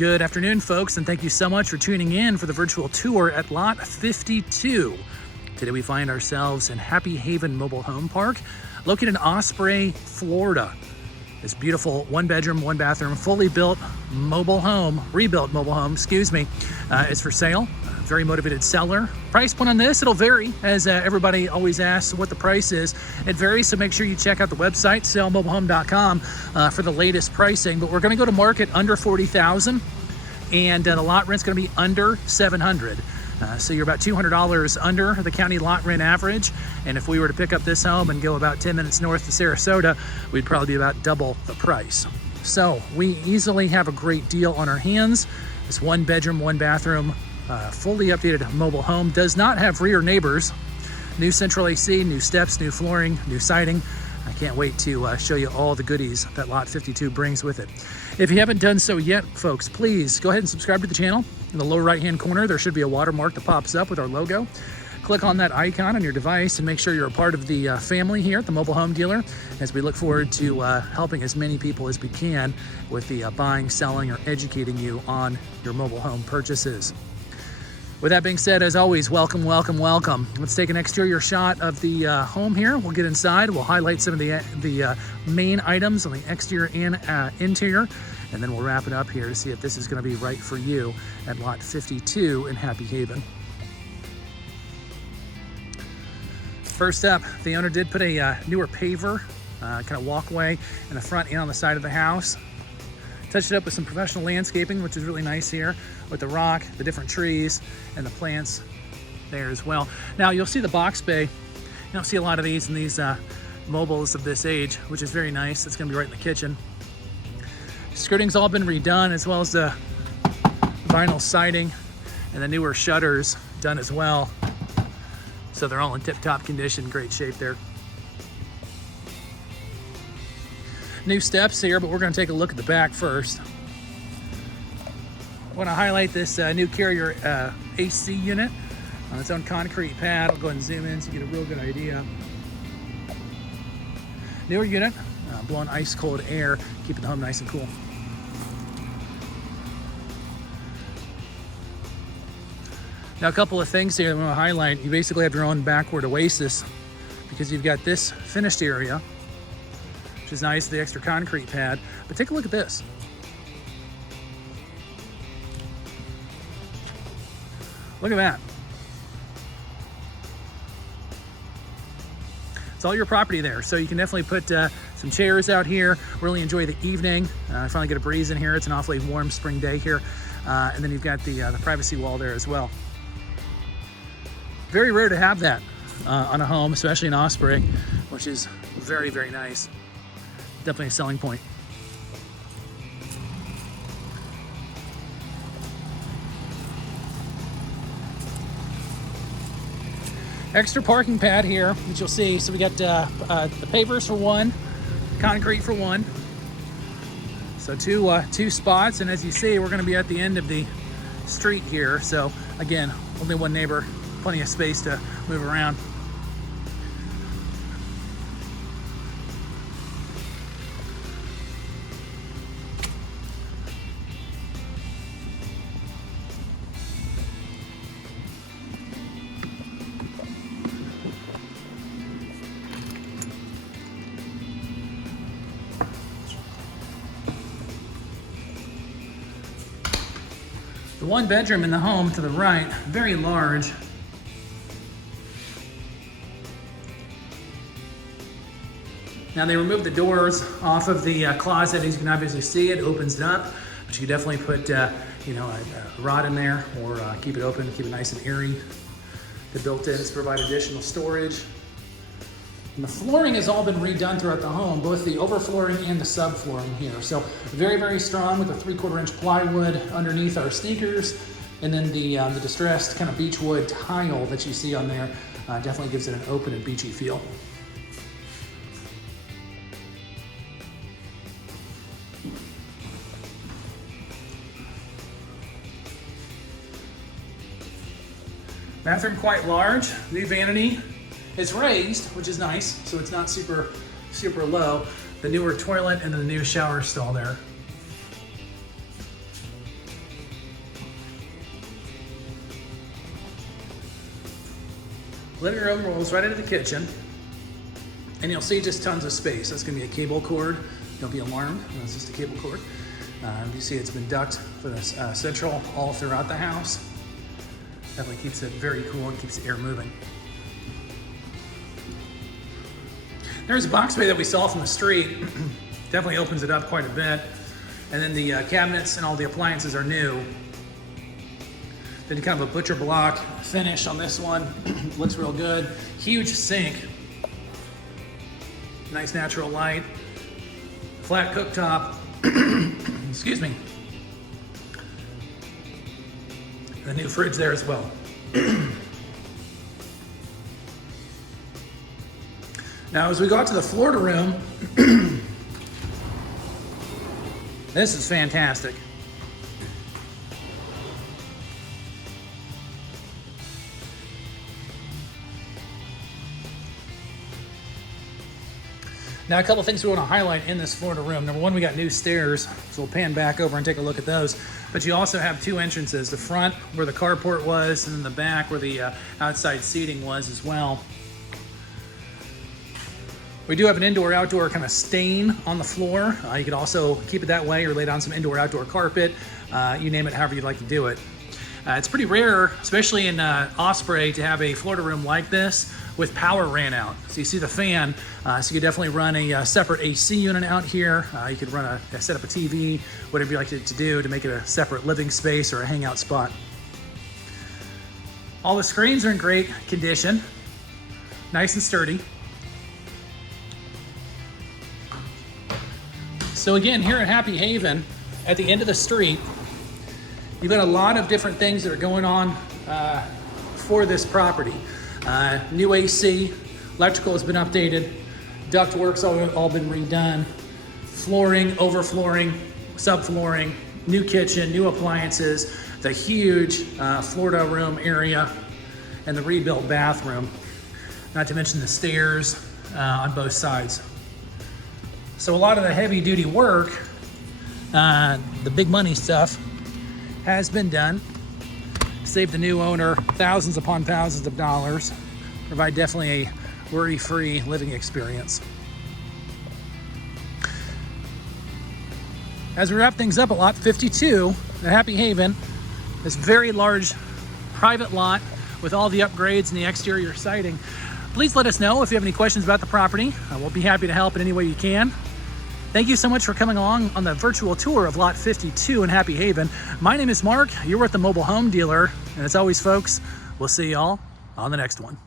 Good afternoon, folks, and thank you so much for tuning in for the virtual tour at Lot 52. Today we find ourselves in Happy Haven Mobile Home Park, located in Osprey, Florida. This beautiful one-bedroom, one-bathroom, fully built mobile home, rebuilt mobile home, is for sale. Very motivated seller. Price point on this, it'll vary, as everybody always asks what the price is. It varies, so make sure you check out the website, sellmobilehome.com, for the latest pricing. But we're going to go to market under $40,000, and the lot rent's going to be under $700. So you're about $200 under the county lot rent average. And if we were to pick up this home and go about 10 minutes north to Sarasota, we'd probably be about double the price. So we easily have a great deal on our hands. This one bedroom, one bathroom, fully updated mobile home does not have rear neighbors. New central AC, new steps, new flooring, new siding. I can't wait to show you all the goodies that Lot 52 brings with it. If you haven't done so yet, folks, please go ahead and subscribe to the channel. In the lower right-hand corner, there should be a watermark that pops up with our logo. Click on that icon on your device and make sure you're a part of the family here at the Mobile Home Dealer, as we look forward to helping as many people as we can with the buying, selling, or educating you on your mobile home purchases. With that being said, as always, welcome, welcome, welcome. Let's take an exterior shot of the home here. We'll get inside. We'll highlight some of the main items on the exterior and interior, and then we'll wrap it up here to see if this is going to be right for you at Lot 52 in Happy Haven. First up, the owner did put a newer paver kind of walkway in the front and on the side of the house. Touched it up with some professional landscaping, which is really nice here, with the rock, the different trees, and the plants there as well. Now, you'll see the box bay. You don't see a lot of these in these mobiles of this age, which is very nice. It's gonna be right in the kitchen. Skirting's all been redone, as well as the vinyl siding and the newer shutters done as well. So they're all in tip-top condition, great shape there. New steps here, but we're going to take a look at the back first. I want to highlight this new Carrier AC unit on its own concrete pad. I'll go ahead and zoom in so you get a real good idea. Newer unit, blowing ice cold air, keeping the home nice and cool. Now, a couple of things here I want to highlight. You basically have your own backward oasis because you've got this finished area, which is nice, the extra concrete pad. But take a look at this. Look at that. It's all your property there, so you can definitely put some chairs out here, really enjoy the evening. Finally get a breeze in here. It's an awfully warm spring day here. And then you've got the privacy wall there as well. Very rare to have that on a home, especially in Osprey, which is very, very nice. Definitely a selling point. Extra parking pad here, which you'll see. So we got the pavers for one, concrete for one. So two spots, and as you see, we're going to be at the end of the street here. So again, only one neighbor, plenty of space to move around. The one bedroom in the home to the right, very large. Now, they removed the doors off of the closet. As you can obviously see, it opens it up, but you can definitely put a rod in there, or keep it open, keep it nice and airy. The built-ins provide additional storage. And the flooring has all been redone throughout the home, both the overflooring and the subflooring here. So very, very strong with a 3/4 inch plywood underneath our sneakers. And then the distressed kind of beechwood tile that you see on there definitely gives it an open and beachy feel. Bathroom quite large, new vanity. It's raised, which is nice, so it's not super low. The newer toilet and the new shower stall there. Living room rolls right into the kitchen, and you'll see just tons of space. That's gonna be a cable cord. Don't be alarmed, it's just a cable cord. You see it's been ducted for this central all throughout the house. Definitely keeps it very cool and keeps the air moving. There's a box bay that we saw from the street. Definitely opens it up quite a bit. And then the cabinets and all the appliances are new. Did kind of a butcher block finish on this one. Looks real good. Huge sink. Nice natural light. Flat cooktop. Excuse me. The new fridge there as well. Now, as we go out to the Florida room, this is fantastic. Now, a couple things we want to highlight in this Florida room. Number one, we got new stairs, so we'll pan back over and take a look at those. But you also have two entrances, the front where the carport was, and then the back where the outside seating was as well. We do have an indoor-outdoor kind of stain on the floor. You could also keep it that way or lay down some indoor-outdoor carpet. You name it however you'd like to do it. It's pretty rare, especially in Osprey, to have a Florida room like this with power ran out. So you see the fan, so you could definitely run a separate AC unit out here. You could run set up a TV, whatever you like to do to make it a separate living space or a hangout spot. All the screens are in great condition, nice and sturdy. So again, here at Happy Haven, at the end of the street, you've got a lot of different things that are going on for this property. New AC, electrical has been updated, ductwork's all been redone, flooring, overflooring, subflooring, new kitchen, new appliances, the huge Florida room area, and the rebuilt bathroom, not to mention the stairs on both sides. So a lot of the heavy duty work, the big money stuff, has been done. Save the new owner thousands upon thousands of dollars. Provide definitely a worry-free living experience. As we wrap things up at lot 52 at Happy Haven, this very large private lot with all the upgrades and the exterior siding. Please let us know if you have any questions about the property. We'll be happy to help in any way you can. Thank you so much for coming along on the virtual tour of lot 52 in Happy Haven. My name is Mark. You're with the Mobile Home Dealer. And as always, folks, we'll see y'all on the next one.